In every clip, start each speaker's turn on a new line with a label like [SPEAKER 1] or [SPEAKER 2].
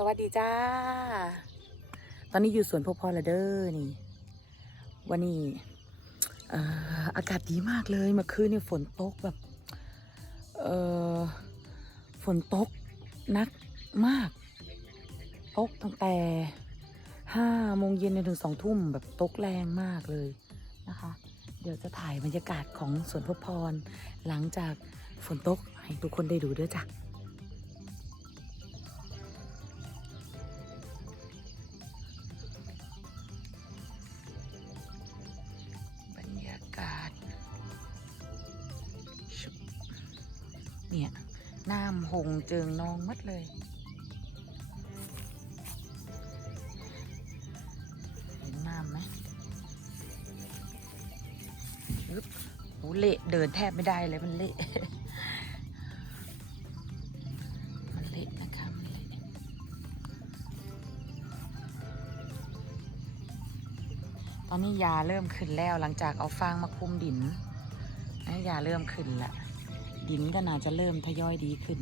[SPEAKER 1] สวัสดีจ้า ตอนนี้อยู่สวนพบพอละเดอร์นี่ วันนี้เอ่อากาศดีมากเลยเมื่อคืนเนี่ยฝนตกแบบเออฝนตกนักมาก ตกตั้งแต่ห้าโมงเย็นจนถึงสองทุ่มแบบตกแรงมากเลยนะคะ เดี๋ยวจะถ่ายบรรยากาศของสวนพบพร หลังจากฝนตกให้ทุกคนได้ดูด้วยจ้ะ เนี่ยน้ำหงเจิงนองมัดเลย เห็นน้ำไหมอึ๊บโหเละเดินแทบไม่ได้เลยมันเละมันเละนะคะมันเละตอนนี้ยาเริ่มขึ้นแล้วหลังจากเอาฟางมาคุมดินนะยาเริ่มขึ้นละ ดินก็น่าจะเริ่มทยอยดีขึ้น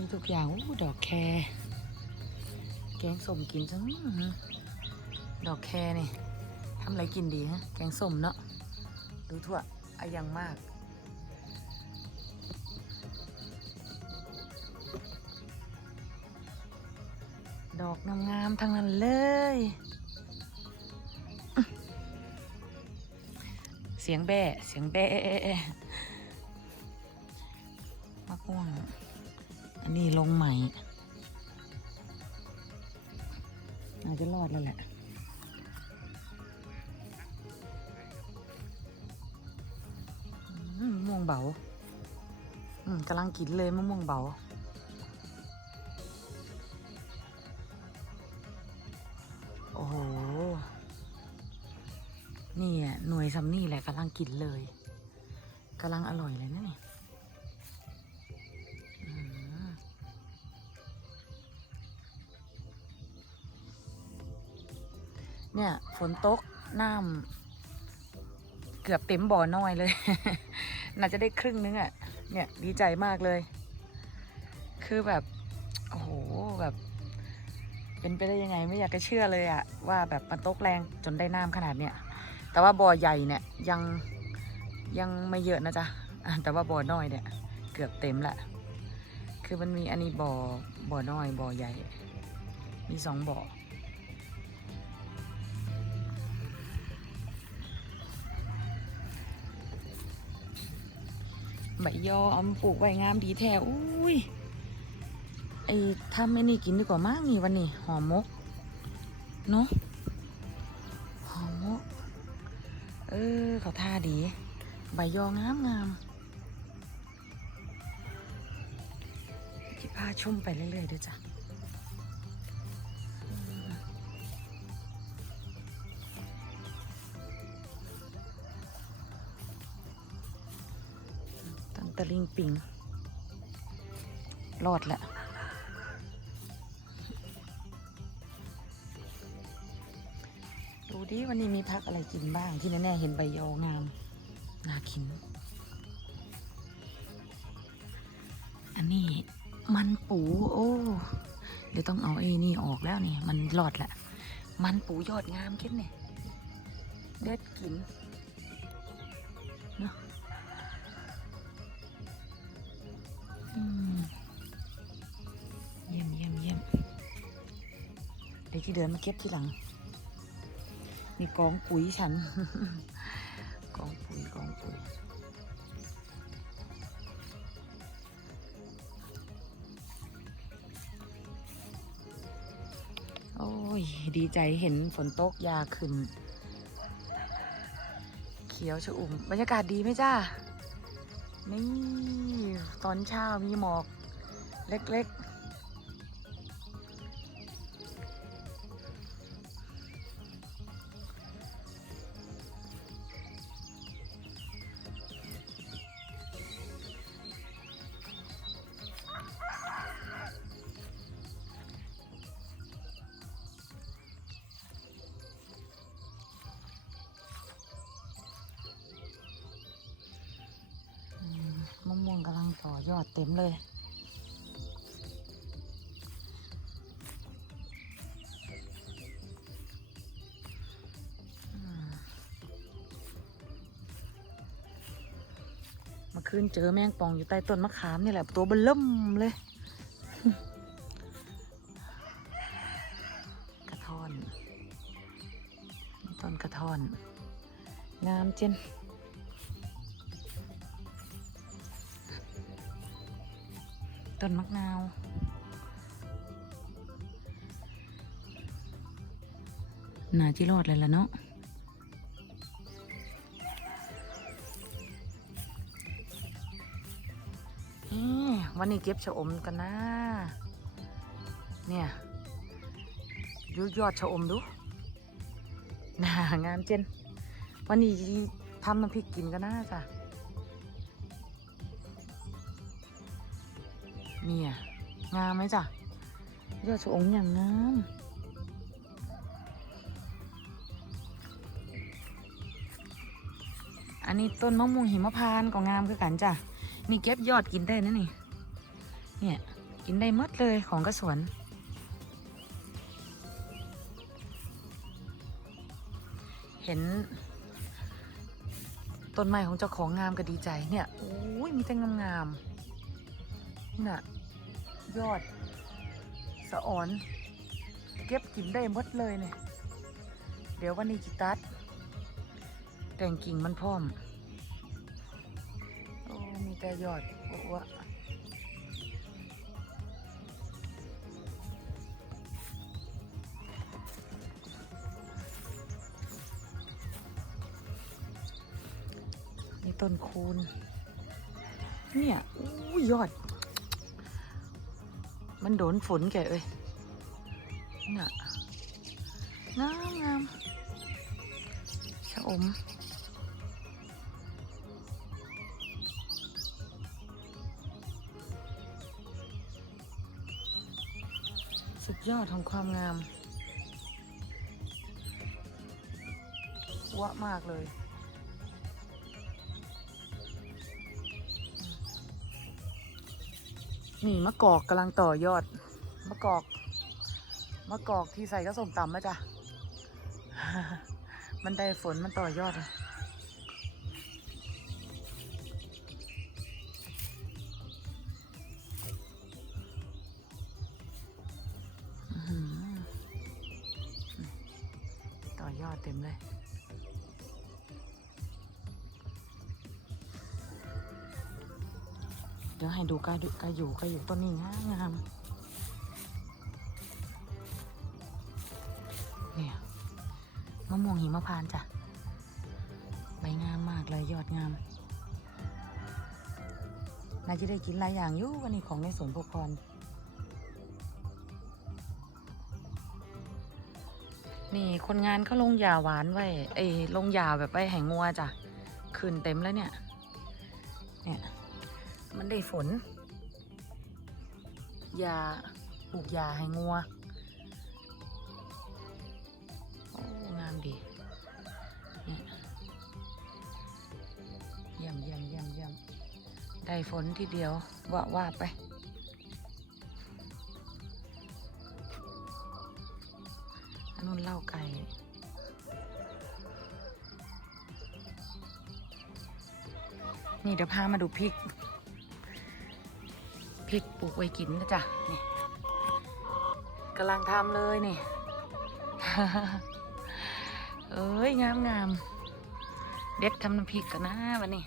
[SPEAKER 1] มีทุกอย่างอู้ดอกแคแกงส้มกินจังดอกแคนี่ทำอะไรกินดีฮะ แกงส้มเนาะดูทั่วอายังมากดอกงามๆทั้งนั้นเลย เสียงแบ่เสียงแบ่ นี่ลงใหม่อาจจะรอดแล้วแหละมะม่วงเบา อืมกำลังกินเลยมะม่วงเบา โอ้โห นี่อะหน่วยซัมนี่แหละกำลังกินเลยกำลังอร่อยเลยนะนี่อื เนี่ยฝนตกน้ำเกือบเต็มบ่อน้อยเลย น่าจะได้ครึ่งนึงอะ่ะ เนี่ยดีใจมากเลย คือแบบ โอ้โหแบบ เป็นไปได้ยังไงไม่อยากจะเชื่อเลยอะว่าแบบมันตกแรงจนได้น้ำขนาดเนี้ยแต่ว่าบ่อใหญ่เนี่ยยังยังไม่เยอะนะจ๊ะอะแต่ว่าบ่อน้อยเนี่ย เกือบเต็มละคือมันมีอันนี้บ่อบ่อน้อยบ่อใหญ่ มีสองบ่อ ยอเอมปลูกใบงามดีแท้อุ้ยไอ้ทำไอ้นี่กินดีกว่ามากนี่วันนี้หอมมกเนาะหอมมก เออเขาท่าดี ใบยองามงามที่พาชมไปเรื่อยๆด้วยจ้ะ ตะลิงปิง รอดแล้วดูดิวันนี้มีพักอะไรกินบ้างที่แน่ๆเห็นใบยองาม น่ากิน อันนี้มันปูโอ้เดี๋ยวต้องเอาไอ้นี่ออกแล้วนี่ มันรอดแหละ มันปูยอดงามคิดเนี่ยเด็ดกิน ดี๋ยวที่เดินมาเก็บที่หลัง มีกองปุ๋ยฉัน กองปุ๋ยกองปุ๋ยโอ้ย ดีใจเห็นฝนตกยาขึ้น เขียวชอุ่ม บรรยากาศดีไหมจ้านี่ ตอนเช้ามีหมอก เล็ก ยอดเต็มเลยมเมื่อคืนเจอแมงป่องอยู่ใต้ต้นมะขามนี่แหละ ตัวเบล่มเลย กระท่อน ต้นกระท่อน งามเจน ต้นมะนาวน่าจิรอดเลยล่ะเนาะวันนี้เก็บชะอมกันนะ เนี่ยดูยอดชะอมดูน่างามเจนวันนี้ทำน้ำพริกกินกันนะจ้ะ เนี่ยงามไหมจ้ะยอดชะอมอย่างงามอันนี้ต้นมะม่วงหิมพานต์ก็งามคือกันจ้ะนี่เก็บยอดกินได้นะนี่ เนี่ยกินได้หมดเลยของกระสวน เห็น ต้นไม้ของเจ้าของงามก็ดีใจเนี่ยโอ้ยมีแต่งามๆนี่น่ะ ยอด สะอ่อน เก็บกินได้หมดเลยเนี่ย เดี๋ยววันนี้จิตัด แต่งกิ่งมันพร้อม โอ้ มีแต่ยอดอ้วะนี่ต้นคูณ เนี่ยอู้ยอด มันโดนฝนแกเอ้ยน่ะงามงามชะอมสุดยอดของความงามวะมากเลย นี่มะกอกกำลังต่อยอด มะกอกมะกอกที่ใส่ก็ส่งต่ำนะจ๊ะ มันได้ฝนมันต่อยอดเลย ให้ดูกาดูกาอยู่กาอยู่ต้นนี้งามงามเนี่ยมะม่วงหิมพานต์จ้ะใบงามมากเลยยอดงามน่าจะได้กินหลายอย่างอยู่วันนี้ของในสวนพวกพรนี่คนงานเขาลงยาหวานไว้เอ้ลงยาแบบไปแห่งงัวจ้ะคืนเต็มแล้วเนี่ย เนี่ย มันได้ฝนยาปลูกยาให้งัวโอ้งามดีเยี่ยมเยี่ยมเยี่ยมเยี่ยมได้ฝนทีเดียวว่าว่าไปอันนู้นเล่าไก่นี่เดี๋ยวพามาดูพริก พริกปลูกไว้กินนะจ๊ะนี่กำลังทำเลยนี่ เอ้ยงามงามเด็ดทำน้ำพริกกันนะวันนี้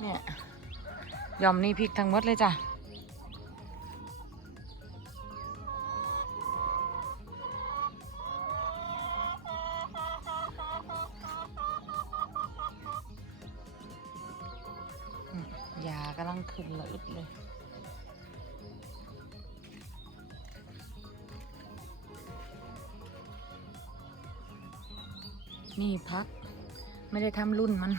[SPEAKER 1] เนี่ยยอมนี่พริกทั้งหมดเลยจ้ะากำลังขึ้นละอึดเลย นี่พัก ไม่ได้ทำรุ่นมัน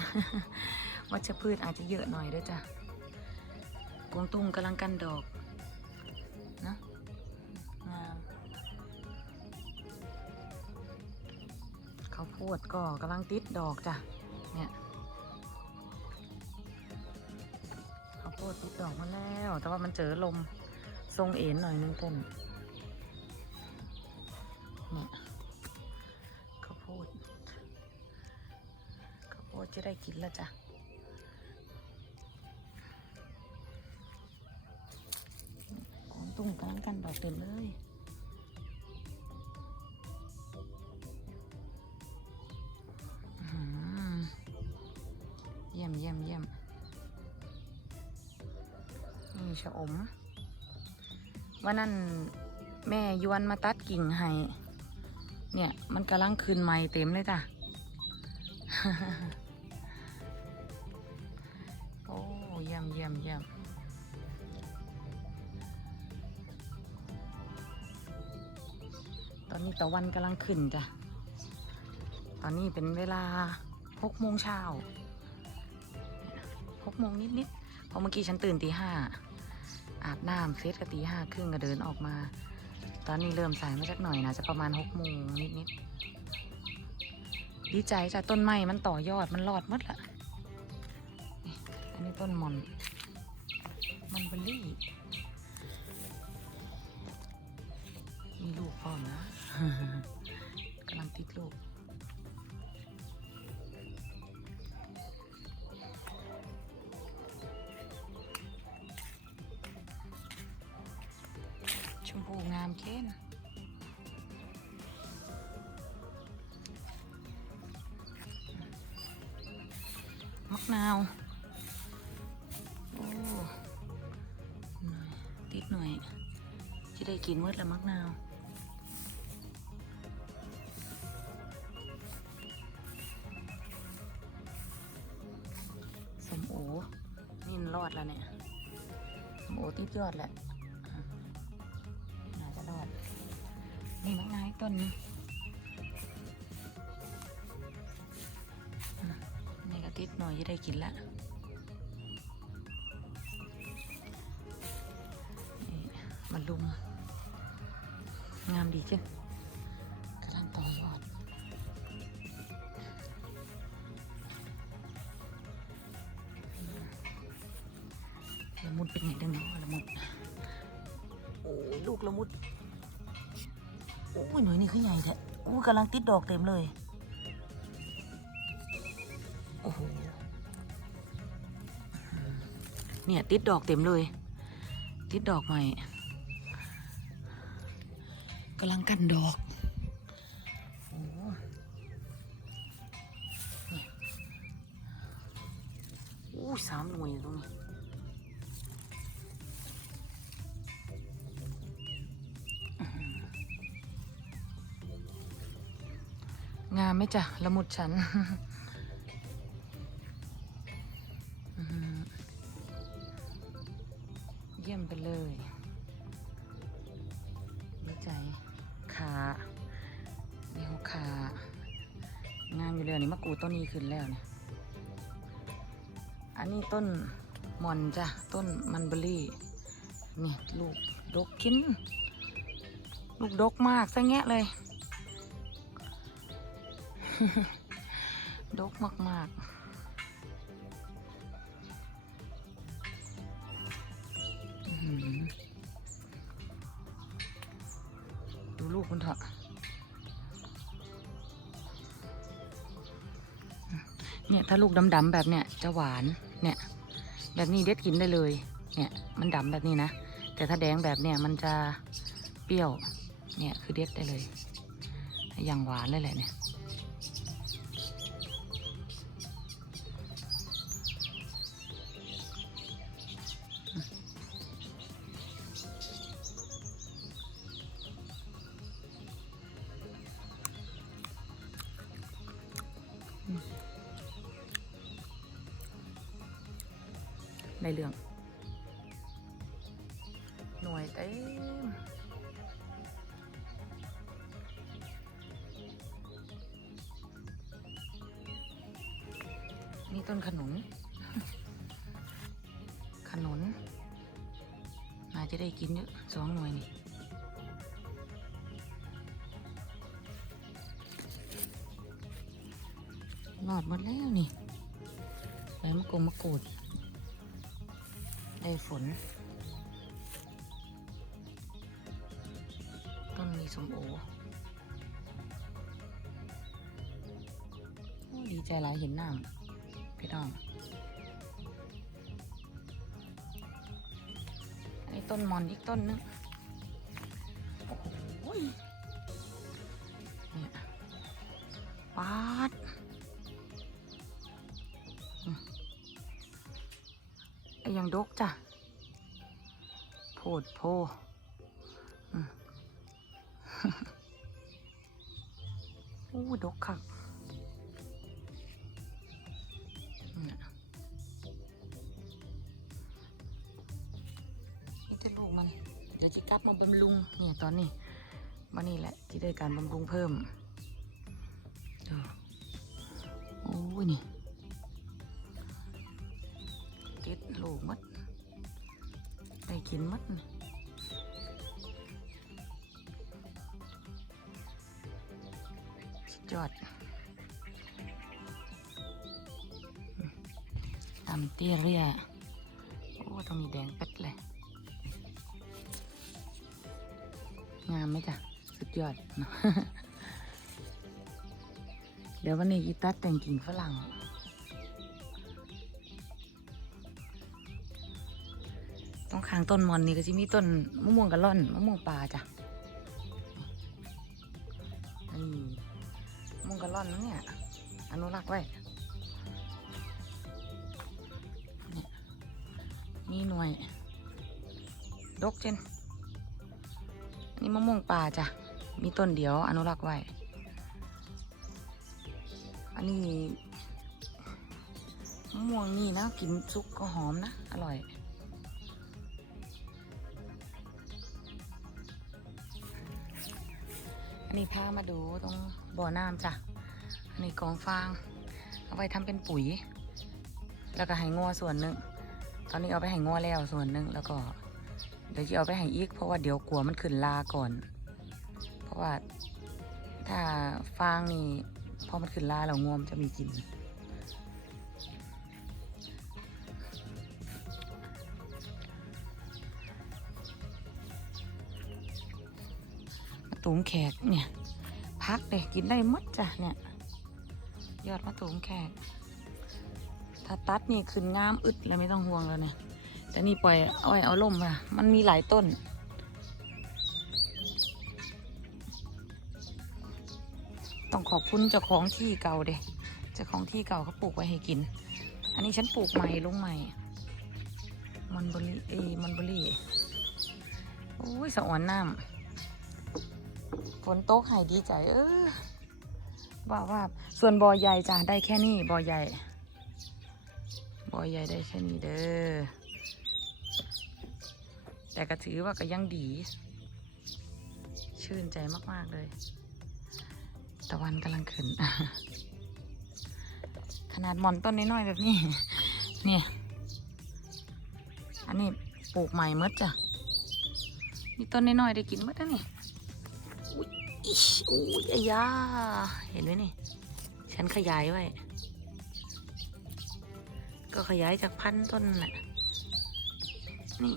[SPEAKER 1] วัชพืชอาจจะเยอะหน่อยด้วยจ้ะกวงตุ้งกำลังกันดอกนะงามข้าวโพดก็กำลังติดดอกจ้ะ อกมาแล้ว แต่ว่ามันเจอลมทรงเอ็นหน่อยนึงต้นเนี่ยข้าวโพดข้าวโพดจะได้กินแล้วจ้ะของตุ้งกำลังกันดอกเต็มเลย อมวันนั้นแม่ยวนมาตัดกิ่งให้ เนี่ย มันกำลังคืนใหม่เต็มเลยจ้ะ โอ้เยี่ยมเยี่ยมเยี่ยมตอนนี้ตะวันกำลังขึ้นจ้ะ ตอนนี้เป็นเวลาหกโมงเช้าหกโมงนิดๆเพราะเมื่อกี้ฉันตื่นตีห้า อาบน้ำเฟสกับตีห้าครึ่งก็เดินออกมา ตอนนี้เริ่มสายมาสักหน่อยนะจะประมาณหกโมงนิดๆดีใจจ้ะต้นไม้มันต่อยอดมันรอดมดละอันนี้ต้นมอนมอนเบอรี่มีลูกพร้อมนะามเค้นมักนาว โอ้หน่อยติดหน่อย จะได้กินมืดแล้วมักนาวสมโอนี่รอดแล้วเนี่ยสมโอติดยอดแหละ ต้นนึงอะนี่ก็ติดหน่อยจะได้กินละมันลุม งามดีจังกำลังต่อยอดละมุดเป็นไงดังเนาะละมุด โอ้ลูกละมุด อุ้ยหน่วยนี่คือใหญ่แท้โอ้กำลังติดดอกเต็มเลยโอ้โหเนี่ยติดดอกเต็มเลย ติดดอกใหม่กำลังกันดอกโอ้โหเนี่ยโอ้ยสามหน่วยอยู่ตรงนี้ ไหมจ๊ะละมุดฉันเยี่ยมไปเลยดีใจขานี่หัวขางามอยู่เลยนี่มะกรูดต้นนี้ขึ้นแล้วเนี่ยอันนี้ต้นมอนจ้ะ ต้นมันเบอรี่ นี่ ลูกดกกิน ลูกดกมากซะแงะเลย ดกมากมาก ๆดูลูกมันเถอะ เนี่ยถ้าลูกดำๆแบบเนี้ยจะหวาน เนี่ย แบบนี้เด็ดกินได้เลย เนี่ยมันดำแบบนี้นะ แต่ถ้าแดงแบบเนี้ยมันจะเปรี้ยว เนี่ยคือเด็ดได้เลย อย่างหวานเลยแหละเนี่ย ในเรื่อง หน่วยเต็มนี่ต้นขนุน ขนุนน่าจะได้กินเยอะสองหน่วยนี่รอดหมดแล้วนี่วมะกรูด ได้ฝน ต้นมีสมโอดีใจหลายเห็นน้ำพี่น้องอันนี้ต้นมอนอีกต้นนึงโอ้โหยเนี่ยปา งดกจ้ะโพดโพอืมโอ้ดกค่ะนี่ยนี่จะลูกมัน เดี๋ยวจะกลับมาบำรุงเนี่ยตอนนี้มานี่แหละที่ได้การบำรุงเพิ่ม กินมัดนี่สุดยอดอืมตำเตี้ยเรียโอ้ตรงนี้แดงเป็ดเลย งามไหมจ้ะสุดยอดเนอะเดี๋ยววันนี้อีตัดแต่งกิ่งฝรั่งางต้นมอนนี่ก็จะมีต้นมะม่วงกะล่อนมะม่วงป่าจ้ะนี่มะม่วงกะล่อนนะเนี่ยอนุรักษ์ไว้เนี่ยมีหน่วยดกเจนอันนี่มะม่วงป่าจ้ะมีต้นเดียว อนุรักษ์ไว้ อันนี้มะม่วงนี่นะกินซุปก็หอมนะ อร่อย นี่พามาดูตรงบ่อน้ำจ้ะนี่กองฟาง เอาไปทำเป็นปุ๋ย แล้วก็ให้งัวส่วนหนึ่ง ตอนนี้เอาไปให้งัวแล้วส่วนหนึ่งแล้วก็เดี๋ยวจะเอาไปให้อีก เพราะว่าเดี๋ยวกลัวมันขึ้นลาก่อน เพราะว่าถ้าฟางนี่พอมันขึ้นลาแล้วงวมจะมีกิน ตูมแขกเนี่ยพักเลยกินได้มดจ้ะเนี่ย ยอดมะตูมแขก ถ้าตัดนี่ขึ้นงามอึดเลยไม่ต้องห่วงแล้วเนี่ยแต่นี่ปล่อยเอาไว้เอาล่มค่ะมันมีหลายต้น ต้องขอบคุณเจ้าของที่เก่าเด้เจ้าของที่เก่าเขาปลูกไว้ให้กิน อันนี้ฉันปลูกใหม่ลงใหม่มันเบอรี่เอมันเบอรี่โอ้ยสะอ่อนน้ำ ฝนตกให้ดีใจ เออว่าว่าส่วนบอใหญ่จ้ะได้แค่นี้บอใหญ่บอใหญ่ได้แค่นี้เด้อแต่ก็ถือว่าก็ยังดี ชื่นใจมาก ๆ เลย ตะวันกำลังขึ้น ขนาดหมอนต้นน้อยๆแบบนี้ เนี่ย อันนี้ปลูกใหม่มดจ้ะนี่ต้นน้อยๆได้กินมดแล้วนี่ อุ้ยอิ๊ชอุ้ยอายาเห็นไหมนี่ ฉันขยายไว้ ก็ขยายจากพันต้นนั่นแหละนี่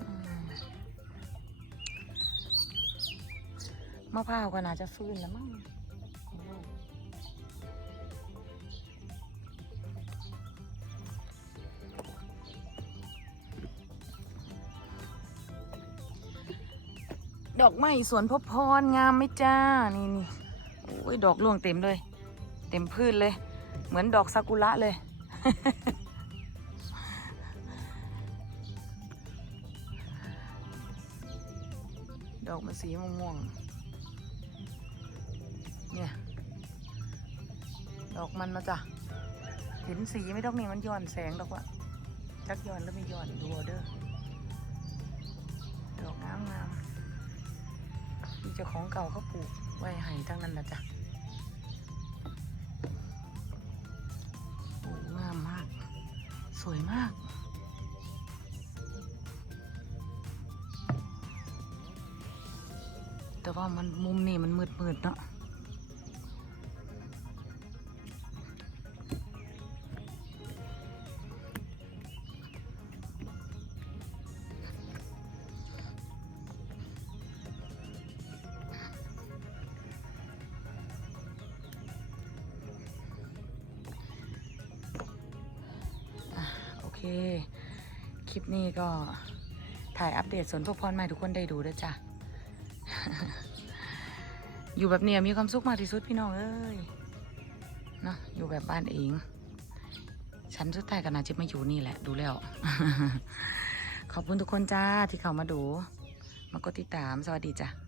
[SPEAKER 1] อืมมะพร้าวก็น่าจะฟื้นแล้วมั้ง ดอกไม้สวนพบพรงามไหมจ้า นี่นี่โอ้ยดอกร่วงเต็มเลย เต็มพืชเลย เหมือนดอกซากุระเลย ดอกมันสีม่วงๆเนี่ย ดอกมันนะจ๊ะเห็นสีไม่ดอกนี่มันย้อนแสงดอกวะจักย้อนแล้วไม่ย้อนดูเด้อ จ้าของเก่าเขาปลูกไว้ให้ทั้งนั้นนะจ๊ะโอ้งามมาก สวยมากแต่ว่ามันมุมนี่มันมืดๆเนาะ เค คลิปนี้ก็ถ่ายอัปเดตสวนพวกพรใหม่ทุกคนได้ดูด้วยจ้ะ อยู่แบบเนี้ยมีความสุขมากที่สุดพี่น้องเอ้ย เนาะอยู่แบบบ้านเอง ฉันสุดท้ายก็น่าจะมาอยู่นี่แหละ ดูแล้ว ขอบคุณทุกคนจ้าที่เข้ามาดู มากดติดตาม สวัสดีจ้ะ